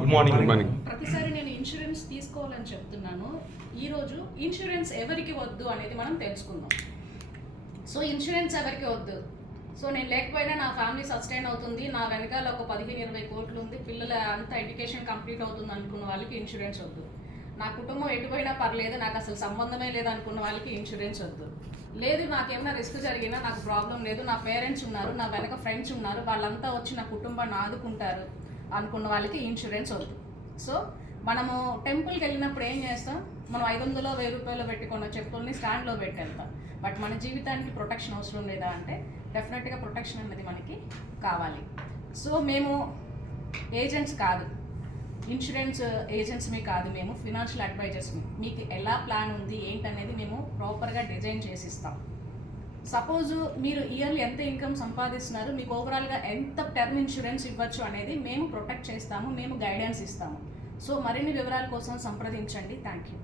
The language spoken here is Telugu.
Good morning. ప్రతిసారి నేను ఇన్సూరెన్స్ తీసుకోవాలని చెప్తున్నాను. ఈరోజు ఇన్సూరెన్స్ ఎవరికి వద్దు అనేది మనం తెలుసుకుందాం. సో ఇన్సూరెన్స్ ఎవరికి వద్దు? సో నేను లేకపోయినా నా ఫ్యామిలీ సస్టైన్ అవుతుంది, నా వెనకాల ఒక 15-20 కోట్లు ఉంది, పిల్లల అంతా ఎడ్యుకేషన్ కంప్లీట్ అవుతుంది అనుకున్న వాళ్ళకి ఇన్సూరెన్స్ వద్దు. నా కుటుంబం ఎటుపోయినా పర్లేదు, నాకు అసలు సంబంధమే లేదు అనుకున్న వాళ్ళకి ఇన్సూరెన్స్ వద్దు. లేదు, నాకేమైనా రిస్క్ జరిగినా నాకు ప్రాబ్లం లేదు, నా పేరెంట్స్ ఉన్నారు, నా వెనక ఫ్రెండ్స్ ఉన్నారు, వాళ్ళంతా వచ్చి నా కుటుంబాన్ని ఆదుకుంటారు అనుకున్న వాళ్ళకి ఇన్సూరెన్స్ వద్దు. సో మనము టెంపుల్కి వెళ్ళినప్పుడు ఏం చేస్తాం? మనం 500-1000 రూపాయలు పెట్టుకున్న చెప్పుల్ని స్టాండ్లో పెట్టి వెళ్తాం. బట్ మన జీవితానికి ప్రొటెక్షన్ అవసరం లేదా అంటే డెఫినెట్గా ప్రొటెక్షన్ అనేది మనకి కావాలి. సో మేము ఏజెంట్స్ కాదు, ఇన్సూరెన్స్ ఏజెంట్స్మే కాదు, మేము ఫినాన్షియల్ అడ్వైజర్స్ని. మీకు ఎలా ప్లాన్ ఉంది ఏంటనేది మేము ప్రాపర్గా డిజైన్ చేసి ఇస్తాం. సపోజ్ మీరు ఇయర్లీ ఎంత ఇన్కమ్ సంపాదిస్తున్నారు, మీకు ఓవరాల్గా ఎంత టర్మ్ ఇన్సూరెన్స్ ఇవ్వచ్చు అనేది మేము ప్రొటెక్ట్ చేస్తాము, మేము గైడెన్స్ ఇస్తాము. సో మరిన్ని వివరాల కోసం సంప్రదించండి. Thank you.